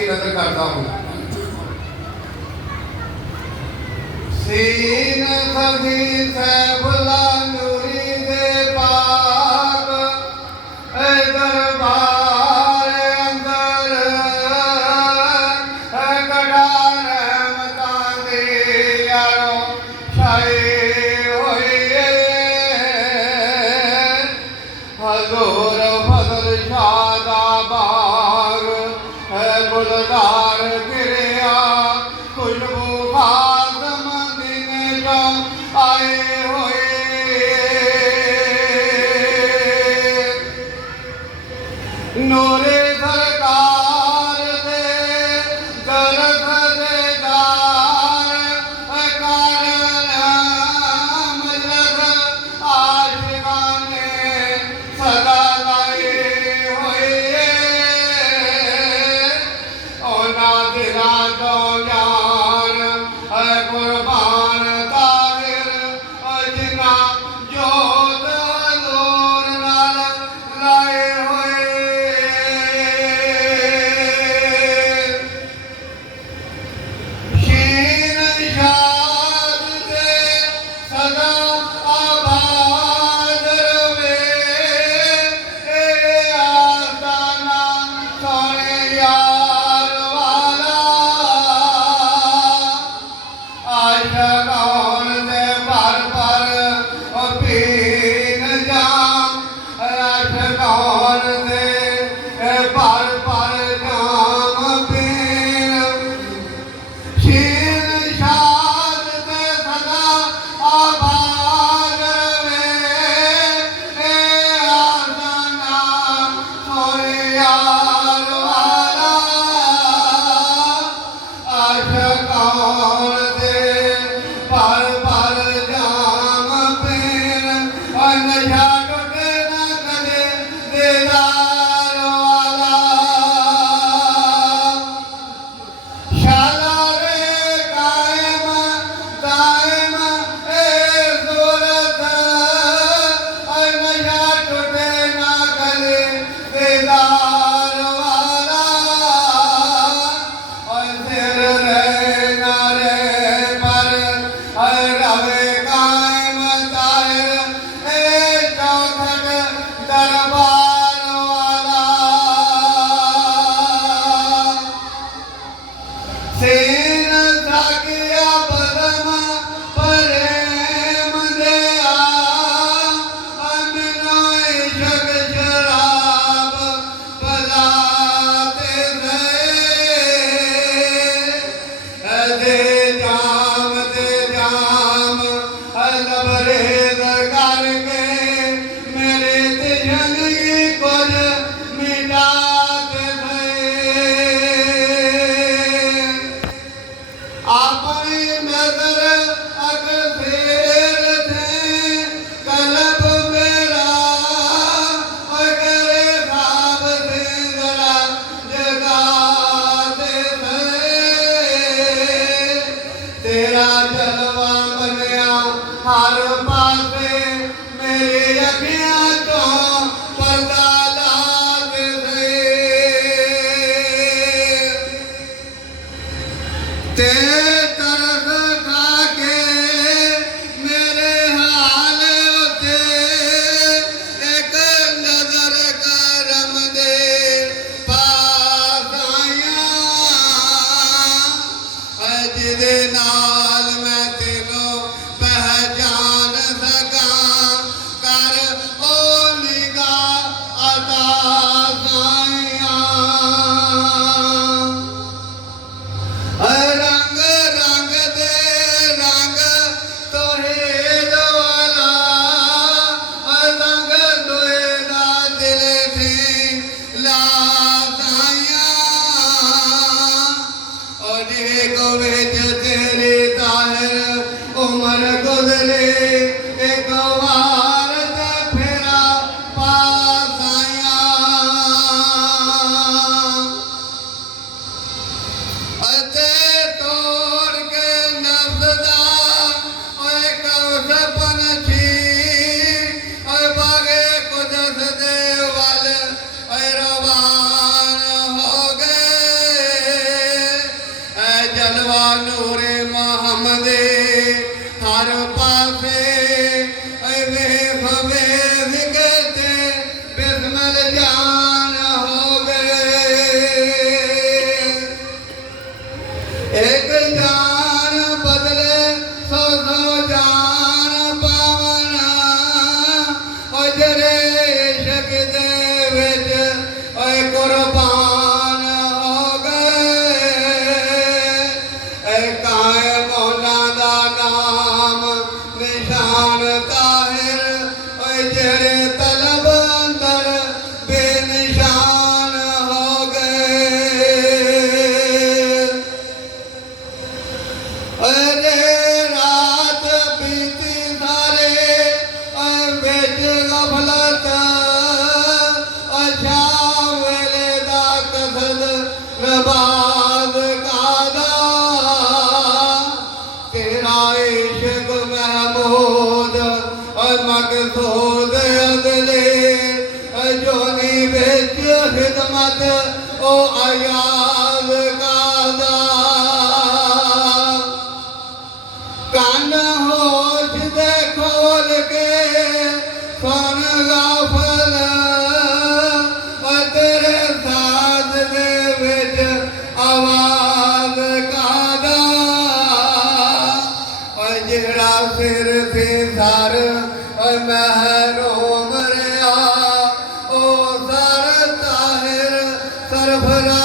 की नजर करता हूँ। सीन सभी सैफुल्ला नूरी दे पाक दरबार अंदर कड़ा रहमतां दे यारो छाए होए हजूर फजल शाह दा बाग गुलदार गिरिया खुशबू खादम दिन जो आए होए नूरे सरकार दे दरस दे दार कारण मजलस आशिकां ने सदा लाए होए ओना दिलां तो जान कुर्बान ताहिर जिन्ना जोत हजूर नाल लाए होए शीन शाद दे सदा आबाद रवे ए आस्ताना सोने यार वाला आशिकां दे पर पीन जाम आशिकां दे पर जाम पीन शीन शाद दे सदा आबाद रवे ए आस्ताना सोने यार वाला आशिकां दे पर जाम पीन नशा टुटे ना कदे दीदार वाला शाला रे कायम दायम ए सूरत नशा टुटे ना कदे दीदार वाला सिर रहना रे पर रवे कायम ताहिर ए चौखट दरबार वाला सीन साकिया बदम प्रेम दिया अमनो इश्क शराब बलाते दे जाम लबरेज करके मेरे जिंदगी कुछ मिटाते अपनी नजर अकसेर थे कलब मेरा करे ख्वाब से जरा जगाते थे तेरा जलवा बनया हर पासे मेरी अखियां तो पर्दा लाग ते तरस खा के मेरे हाल उते एक नजर करम दे पास आया जिदे नाल मैं तेनों पहचान सका कर ओ निगाह अता साइया रंग रंग दे रंग तोहेद वाला रंग दोएदा दिल थी लासाइया और को विच तेरे ਪਾਸੇ ਏ ਵੇਖ ਵੇਖ ਕੇ ਤੇ ਬਿਸਮਿਲ ਜਾਨ ਹੋ ਗਏ। ਇੱਕ ਜਾਨ ਬਦਲੇ ਸੌ ਸੌ ਜਾਨ ਪਾਵਨ ਓ ਜਿਹੜੇ ਇਸ਼ਕ ਦੇ ਵਿੱਚ ਓਏ ਕੁਰਬਾਨ ਹੋ ਗਏ। ਏ ਕਾਇਮ ਉਹਨਾਂ ਦਾ ਨਾਮ ਨਿਸ਼ਾਨ ਤਾਹਿਰ ਓਏ ਜਿਹੜੇ ਤਲਬ ਅੰਦਰ ਬੇਨਿਸ਼ਾਨ ਹੋ ਗਏ। ਅਰੇ ਰਾਤ ਬੀਤੀ ਸਾਰੇ ਵਿੱਚ ਗਫਲਤ ਅੱਛਾ ਵੇਲੇ ਦਾ ਕਸਦ ਨਵਾਜ਼ ਕਾਦਾ ਤੇਰਾ ਇਸ਼ਕ ਮਹਿਮੂਦ ਮਕਸੂਦ ਅਦਲੇ ਜੋਨੀ ਵਿੱਚ ਖਿਦਮਤ ਉਹ ਆਯਾਜ਼ ਕਾਦਾ ਕੰਨ ਹੋਸ਼ ਦੇ ਖੋਲ ਕੇ ਸੁਣ ਗਾਫਲ ਤੇਰੇ ਸਾਥ ਦੇ ਵਿੱਚ ਆਵਾਜ਼ ਕਾਦਾ ਜਿਹੜਾ ਸਿਰ ਤੇ ਸਰ ਮਹਿਰੂਮ ਰਿਹਾ ਉਹ ਸਰ ਤਾਹਿਰ ਸਰਫਰਾਜ਼